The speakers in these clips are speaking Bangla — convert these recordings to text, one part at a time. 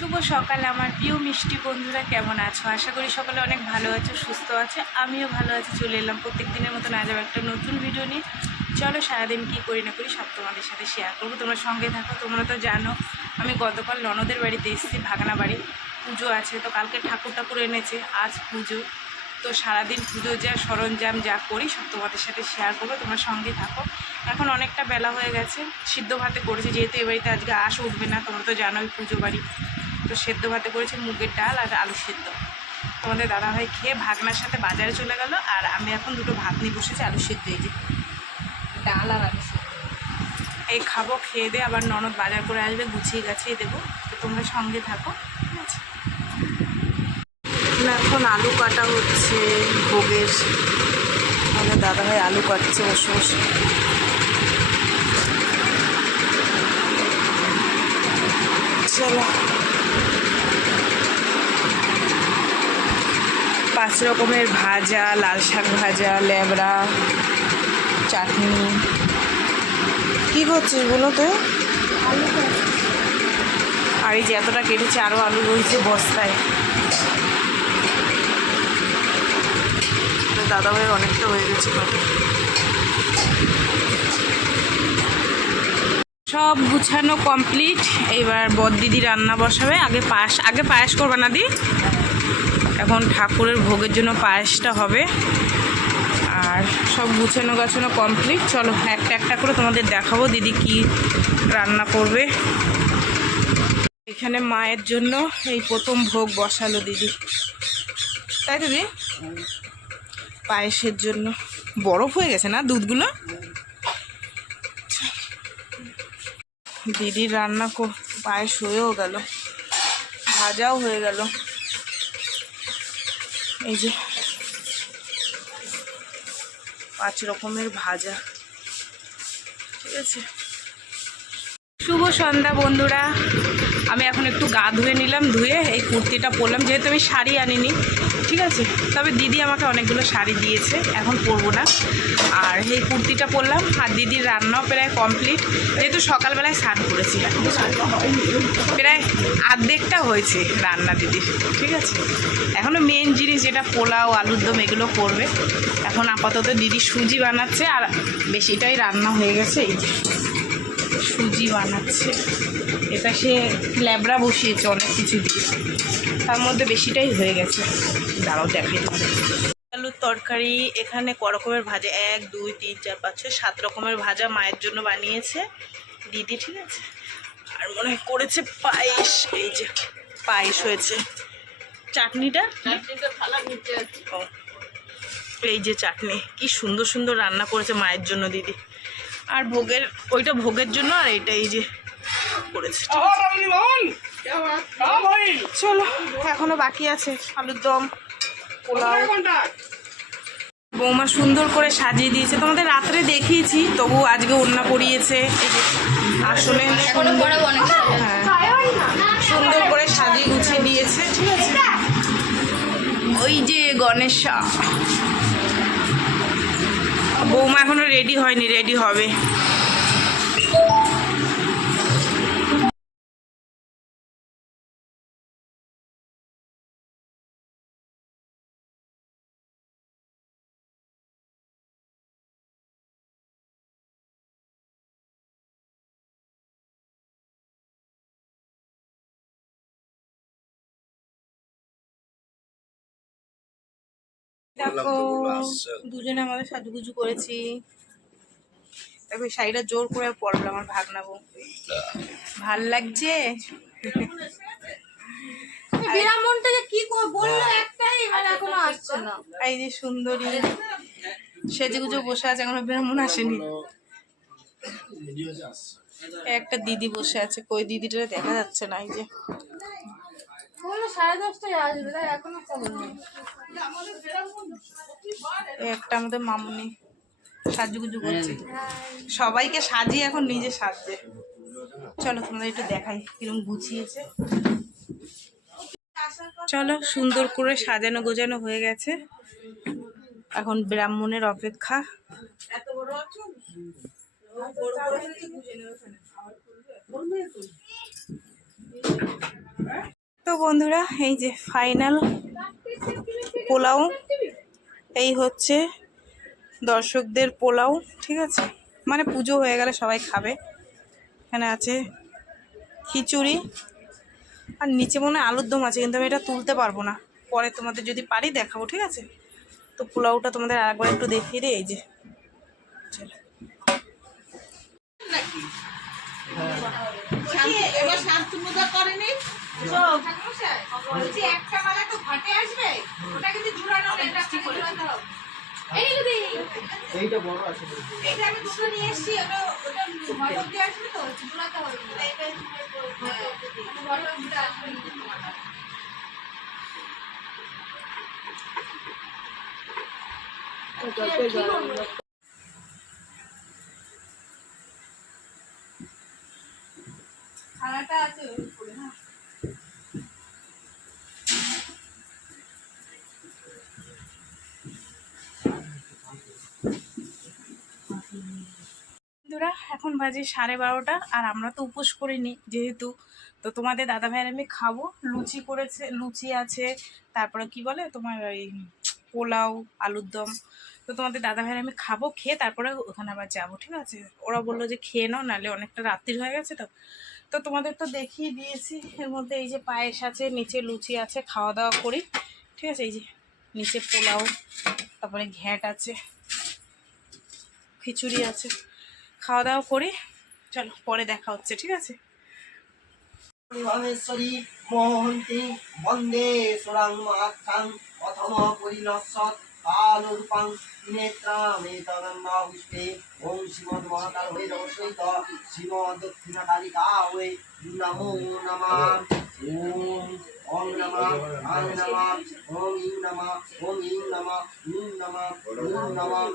শুভ সকাল আমার প্রিয় মিষ্টি বন্ধুরা, কেমন আছো? আশা করি সকালে অনেক ভালো আছো, সুস্থ আছে। আমিও ভালো আছি। চলে এলাম প্রত্যেক দিনের মতন আজ আবার একটা নতুন ভিডিও নিয়ে। চলো সারাদিন কী করি না করি সব তোমাদের সাথে শেয়ার করবো। তোমরা সঙ্গে থাকো। তোমরা তো জানো আমি গতকাল ননদের বাড়িতে এসেছি, ভাগনা বাড়ি। পুজো আছে, তো কালকে ঠাকুর এনেছে, আজ পুজো। তো সারাদিন পুজো যা সরঞ্জাম যা করি সব তোমাদের সাথে শেয়ার করবো। তোমরা সঙ্গে থাকো। এখন অনেকটা বেলা হয়ে গেছে। সিদ্ধ ভাতে করেছি, যেহেতু এ বাড়িতে আজকে আঁশ উঠবে না, তোমরা তো জানোই পুজো বাড়ি। তো সেদ্ধ ভাতে করেছি মুগের ডাল আর আলু সেদ্ধ। তোমাদের দাদাভাই খেয়ে ভাগনার সাথে বাজারে চলে গেল, আর আমি এখন দুটো ভাত নিয়ে বসেছি, আলু সেদ্ধ। এই যে ডাল আর আলু সেদ্ধ এই খাবো। খেয়ে দিয়ে আবার ননদ বাজার করে আসবে, গুছিয়ে গাছিয়ে দেবো। তো তোমরা সঙ্গে থাকো, ঠিক আছে? এখন আলু কাটা হচ্ছে ভোগের। আমাদের দাদাভাই আলু কাটছে বসে বসে। চলো, 5 রকমের ভাজা, লাল শাক ভাজা, লেবড়া, চাটনি। কী করছিস বলো তো? আর এই যে এতটা কেটেছে, আরও আলু রয়েছে বস্তায়। দাদাভাইয়ের অনেকটা হয়ে গেছে কত। সব গুছানো কমপ্লিট। এইবার বড়দিদি রান্না বসাবে। আগে পায়েস করবে না দি? এখন ঠাকুরের ভোগের জন্য পায়েসটা হবে। আর সব গুছানো গাছানো কমপ্লিট। চলো একটা একটা করে তোমাদের দেখাবো দিদি কি রান্না করবে। এখানে মায়ের জন্য এই প্রথম ভোগ বসালো দিদি, তাই দিদি? পায়েসের জন্য বরফ হয়ে গেছে না দুধগুলো? দিদির রান্না পায়েস হয়েও গেল, ভাজাও হয়ে গেল। এই যে 5 রকমের ভাজা, ঠিক আছে? শুভ সন্ধ্যা বন্ধুরা। আমি এখন একটু গা ধুয়ে নিলাম, ধুয়ে এই কুর্তিটা পরলাম, যেহেতু আমি শাড়ি আনিনি, ঠিক আছে? তবে দিদি আমাকে অনেকগুলো শাড়ি দিয়েছে, এখন পরবো না। আর এই কুর্তিটা পরলাম। আর দিদির রান্নাও প্রায় কমপ্লিট, যেহেতু সকালবেলায় স্নান করেছি। প্রায় আর্ধেকটা হয়েছে রান্না দিদির, ঠিক আছে? এখনও মেন জিনিস যেটা পোলাও, আলুর দম, এগুলো করবে। এখন আপাতত দিদি সুজি বানাচ্ছে, আর বেশিটাই রান্না হয়ে গেছে। এই যে সুজি বানাচ্ছে, এটা সে ল্যাবড়া বসিয়েছে অনেক কিছু দিয়ে, তার মধ্যে বেশিটাই হয়ে গেছে। দাঁড়াও দেখে। আলুর তরকারি, এখানে ক রকমের ভাজা, 1 2 3 4 5 6 7 রকমের ভাজা মায়ের জন্য বানিয়েছে দিদি, ঠিক আছে? আর মনে হয় করেছে পায়েস। এই যে পায়েস হয়েছে। চাটনিটা এই যে চাটনি, কি সুন্দর সুন্দর রান্না করেছে মায়ের জন্য দিদি। আর ভোগের ওইটা ভোগের জন্য, আর এইটা এই যে করেছে। চলো, এখনো বাকি আছে আলুর দম, পোলাও। বৌমা সুন্দর করে সাজিয়ে দিয়েছে, তোমাদের রাত্রে দেখিয়েছি, তবু আজকে ওড়না পরিয়েছে। আসলে সুন্দর করে সাজিয়ে গুছিয়ে দিয়েছে, ঠিক আছে? ওই যে গণেশা। বৌমা এখনো রেডি হয়নি, রেডি হবে। দেখো দুজনে আমাদের সাজুগুজু করেছি। দেখো শাড়িটা জোর করে পরলো আমার ভাগনা বউ। ভাল লাগছে? এই যে সুন্দরী সেজেগুজে বসে আছে, এখনো ব্রাহ্মণ আসেনি। একটা দিদি বসে আছে, কই দিদিটা দেখা যাচ্ছে না। এই যে 10:30টায় আসবে, তাই এখনো খবর নেই। একটা আমাদের মামুনি সাজুগুজু করছে, সবাইকে সাজিয়ে এখন নিজে সাজছে। চলো তোমাদের একটু দেখাই কিরকম গুছিয়েছে। চলো, সুন্দর করে সাজানো গোজানো হয়ে গেছে, এখন ব্রাহ্মণের অপেক্ষা। এত বড় আছো? তো বন্ধুরা এই যে ফাইনাল পোলাও, এই হচ্ছে দর্শকদের পোলাও, ঠিক আছে, মানে পুজো হয়ে গেলে সবাই খাবে। এখানে আছে খিচুড়ি আর নিচে মনে হয় আলুর দম আছে, কিন্তু আমি এটা তুলতে পারবো না, পরে তোমাদের যদি পারি দেখাবো, ঠিক আছে। তো পোলাওটা তোমাদের আরেকবার একটু দেখিয়ে দিই, এই যে এইটা বড় আছে, এটা আমি দুটো নিয়ে এসেছি, ওটা মটর দিয়ে আসবে তো ঝুলাতে হবে, এটা মটর দিতে আসবে। খানাটা আছে উপরে, হ্যাঁ। বন্ধুরা এখন বাজে 12:30, আর আমরা তো উপোস করিনি যেহেতু, তো তোমাদের দাদা ভাইয়ের আমি খাবো। লুচি করেছে, লুচি আছে, তারপরে কি বলে তোমার ওই পোলাও, আলুর দম। তো তোমাদের দাদা ভাইয়ের আমি খাবো, খেয়ে তারপরে ওখানে আবার যাবো, ঠিক আছে। ওরা বললো যে খেয়ে নাও, নাহলে অনেকটা রাত্রি হয়ে গেছে। তো তো তোমাদের তো দেখিয়ে দিয়েছি, এর মধ্যে এই যে পায়েস আছে, নিচে লুচি আছে, খাওয়া দাওয়া করি, ঠিক আছে। এই যে নিচে পোলাও, তারপরে ঘ্যাট আছে, খিচুড়ি আছে, খাওয়া দাওয়া করি, চলো পরে দেখা হচ্ছে, ঠিক আছে। পরিভাবেশ্বরী মোহন্তি বন্দে সুরাং মহাক্ষাং প্রথম পরিণশ্বত কালরূপাং নেত্রামেতনন্দা পুষ্পে ওং শ্রীমদ মহাকাল ভৈরব সহিত শ্রীমদ দক্ষিণা কালিকা ওই নমো নমঃ ওম ওং নমঃ আং নমঃ ওং ইং নমঃ ওং ইং নমঃ ইং নমঃ ওং নমঃ।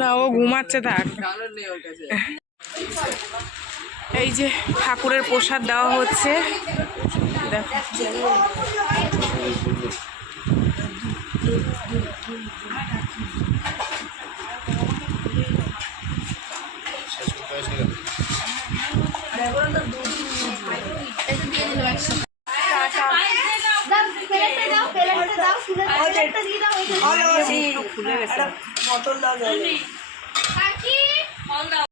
না, ও ঘুমাচ্ছে, থাক। এই যে ঠাকুরের প্রসাদ দেওয়া হচ্ছে, দেখো। খুলে গেছে।